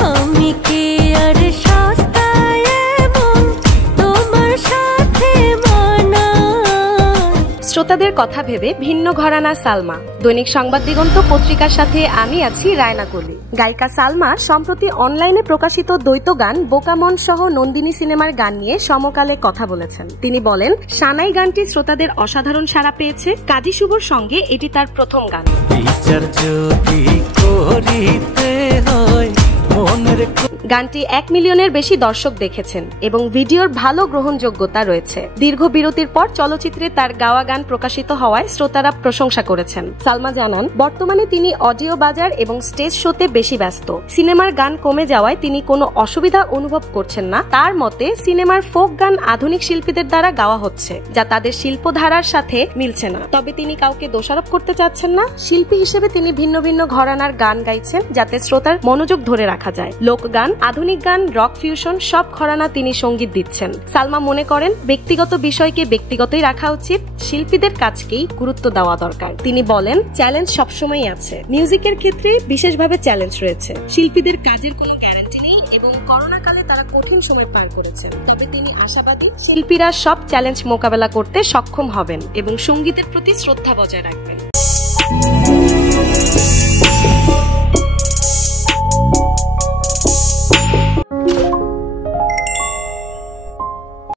আমি কি আর সস্তায় এমন তোমার সাথে মানাই। শ্রোতাদের কথা ভেবে ভিন্ন ঘরানা সালমা। দৈনিক সংবাদ দিগন্ত পত্রিকার সাথে আমি আছি রায়না কলি। গায়িকা সালমা সম্প্রতি অনলাইনে প্রকাশিত দ্বৈত গান বোকামন সহ নন্দিনী সিনেমার গান নিয়ে সমকালে কথা বলেছেন। তিনি বলেন, সানাই গানটি শ্রোতাদের অসাধারণ সাড়া পেয়েছে। কাজী শুভর সঙ্গে এটি তার প্রথম গান। গানটি 1 মিলিয়নের বেশি দর্শক দেখেছেন এবং ভিডিওর ভালো গ্রহণযোগ্যতা রয়েছে। দীর্ঘ বিরতির পর চলচ্চিত্রে তার গাওয়া গান প্রকাশিত হওয়ায় শ্রোতারা প্রশংসা করেছেন। সালমা জানান, বর্তমানে তিনি অডিও বাজার এবং স্টেজ শোতে বেশি ব্যস্ত। সিনেমার গান কমে যাওয়ায় তিনি কোনো অসুবিধা অনুভব করছেন না। তার মতে, সিনেমার ফোক গান আধুনিক শিল্পীদের দ্বারা গাওয়া হচ্ছে, যা তাদের শিল্পধারার সাথে মিলছে না। তবে তিনি কাউকে দোষারোপ করতে চাচ্ছেন না। শিল্পী হিসেবে তিনি ভিন্ন ভিন্ন ঘরানার গান গাইছেন, যাতে শ্রোতার মনোযোগ ধরে রাখা যায়। লোকগান, আধুনিক গান, রক ফিউশন সব ঘরানা তিনি সঙ্গীত দিচ্ছেন। সালমা মনে করেন, ব্যক্তিগত বিষয়কে ব্যক্তিগতই রাখা উচিত, শিল্পীদের কাজকেই গুরুত্ব দেওয়া দরকার। তিনি বলেন, চ্যালেঞ্জ সবসময়ই আছে। মিউজিকের ক্ষেত্রে বিশেষভাবে চ্যালেঞ্জ রয়েছে। শিল্পীদের কাজের কোনো গ্যারান্টি নেই এবং করোনাকালে তারা কঠিন সময় পার করেছেন। তবে তিনি আশাবাদী, শিল্পীরা সব চ্যালেঞ্জ মোকাবেলা করতে সক্ষম হবেন এবং সঙ্গীতের প্রতি শ্রদ্ধা বজায় রাখবেন।